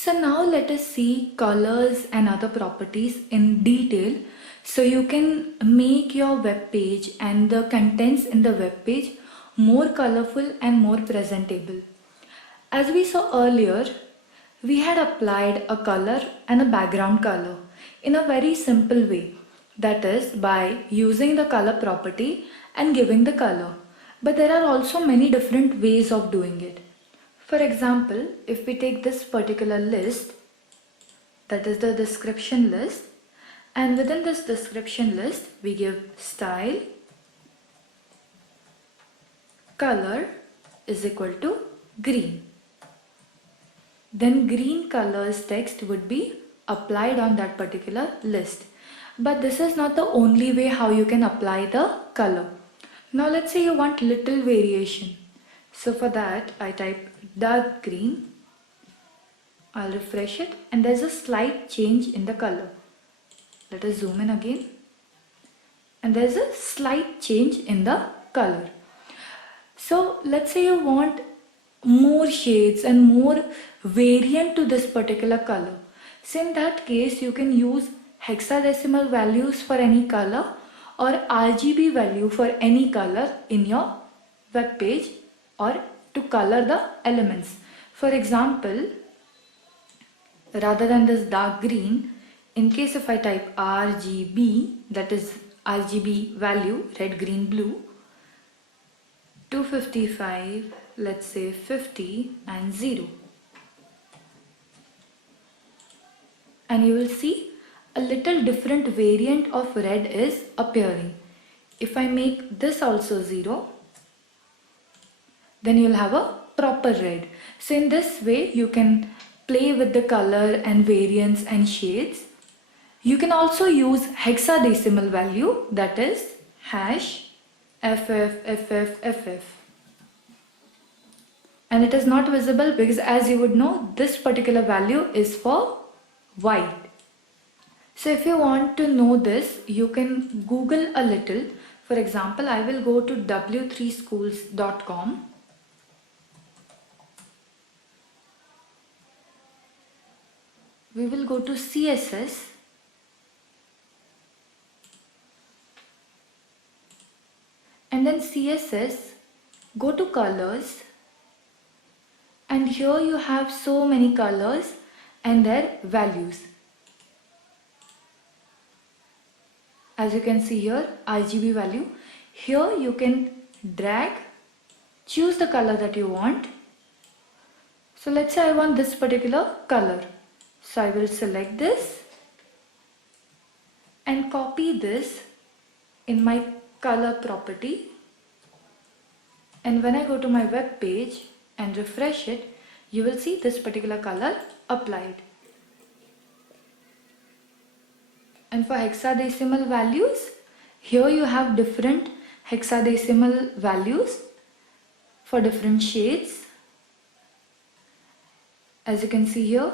So now let us see colors and other properties in detail so you can make your web page and the contents in the web page more colorful and more presentable. As we saw earlier, we had applied a color and a background color in a very simple way, that is by using the color property and giving the color. But there are also many different ways of doing it. For example, if we take this particular list, that is the description list, and within this description list we give style color is equal to green. Then green colors text would be applied on that particular list. But this is not the only way how you can apply the color. Now let's say you want little variation. So for that I type dark green, I'll refresh it, and there's a slight change in the color. Let us zoom in again, and there's a slight change in the color. So let's say you want more shades and more variant to this particular color. So in that case you can use hexadecimal values for any color or RGB value for any color in your web page or to color the elements. For example, rather than this dark green, in case if I type RGB, that is RGB value, red, green, blue, 255, let's say 50 and 0. And you will see a little different variant of red is appearing. If I make this also 0, then you'll have a proper red. So in this way you can play with the color and variants and shades. You can also use hexadecimal value, that is hash FF. And it is not visible because, as you would know, this particular value is for white. So if you want to know this, you can Google a little. For example, I will go to w3schools.com. We will go to CSS. And then CSS, go to colors, and here you have so many colors and their values. As you can see here, RGB value. Here you can drag, choose the color that you want. So let's say I want this particular color. So I will select this and copy this in my color property. And when I go to my web page and refresh it, you will see this particular color applied. And for hexadecimal values, here you have different hexadecimal values for different shades, as you can see here.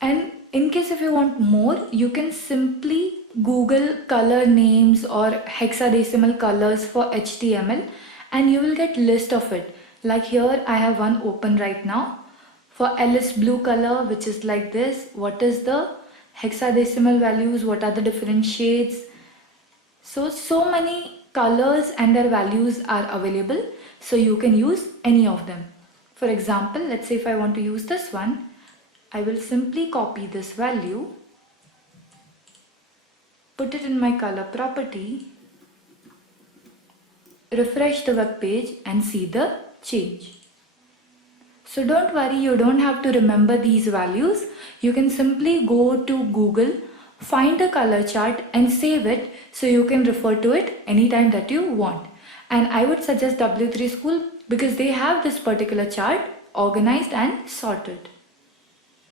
And in case if you want more, you can simply Google color names or hexadecimal colors for HTML and you will get list of it. Like here I have one open right now for Alice blue color, which is like this. What is the hexadecimal values? What are the different shades? So many colors and their values are available, so you can use any of them. For example, let's say if I want to use this one, I will simply copy this value, put it in my color property, refresh the web page and see the change. So don't worry, you don't have to remember these values. You can simply go to Google, find a color chart and save it so you can refer to it anytime that you want. And I would suggest W3 School because they have this particular chart organized and sorted.